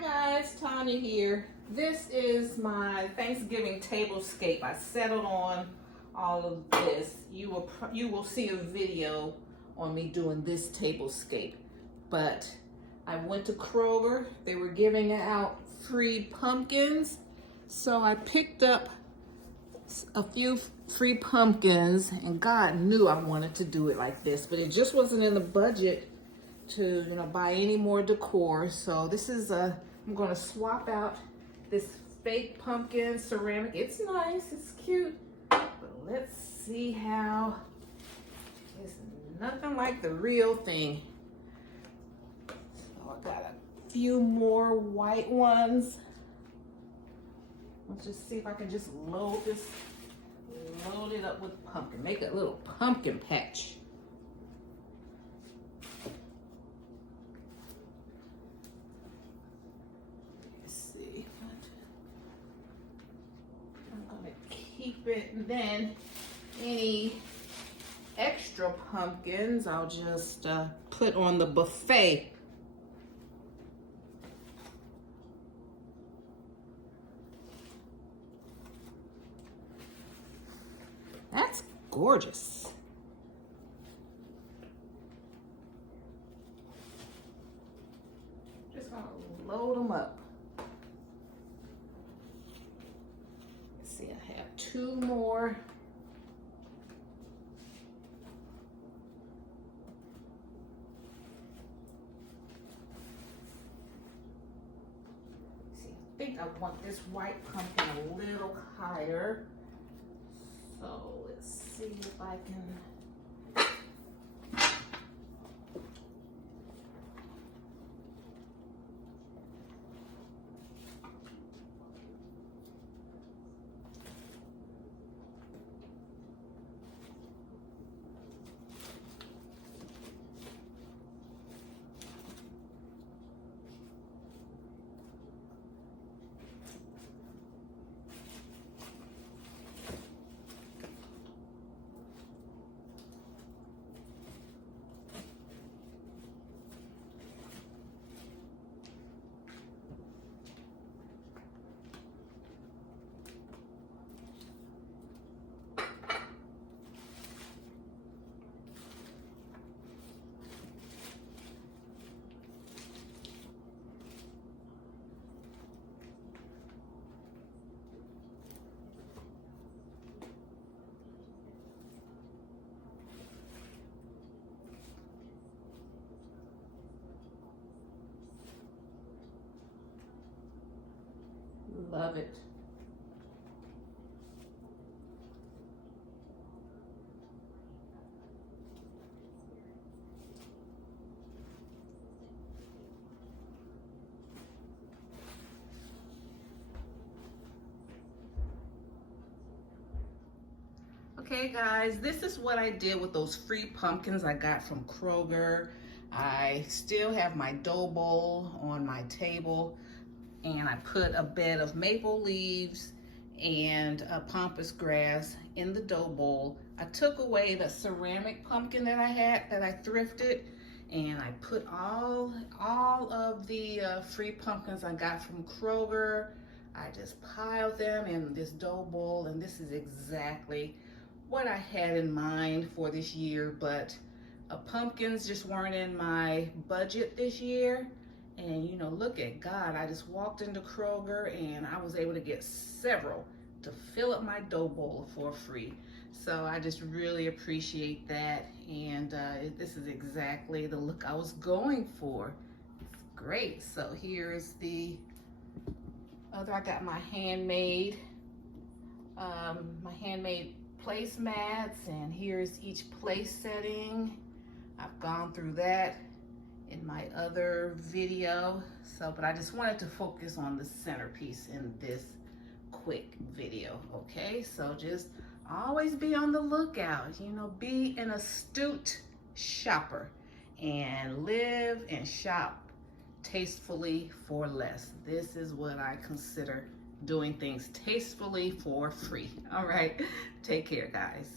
Hi guys, Tanya here. This is my Thanksgiving tablescape. I settled on all of this. You will see a video on me doing this tablescape. But I went to Kroger. They were giving out free pumpkins. So I picked up a few free pumpkins, and God knew I wanted to do it like this, but it just wasn't in the budget to buy any more decor. So this is I'm going to swap out this fake pumpkin ceramic. It's nice, it's cute, but let's see how it's nothing like the real thing. So I got a few more white ones. Let's just see if I can just load it up with pumpkin. Make a little pumpkin patch. Let's see. I'm gonna keep it, and then any extra pumpkins I'll just put on the buffet. That's gorgeous. Just gonna load them up. Let's see, I have two more. See, I think I want this white pumpkin a little higher. So let's see if I can. Love it. Okay guys, this is what I did with those free pumpkins I got from Kroger. I still have my dough bowl on my table, and I put a bed of maple leaves and a pampas grass in the dough bowl. I took away the ceramic pumpkin that I had that I thrifted, and I put all of the free pumpkins I got from Kroger. I just piled them in this dough bowl, and this is exactly what I had in mind for this year, but pumpkins just weren't in my budget this year. And look at God, I just walked into Kroger and I was able to get several to fill up my dough bowl for free. So I just really appreciate that. And this is exactly the look I was going for. It's great. So here's the other, I got my handmade placemats, and here's each place setting. I've gone through that in my other video, but I just wanted to focus on the centerpiece in this quick video. Okay, so just always be on the lookout, be an astute shopper and live and shop tastefully for less. This is what I consider doing things tastefully for free. All right, take care guys.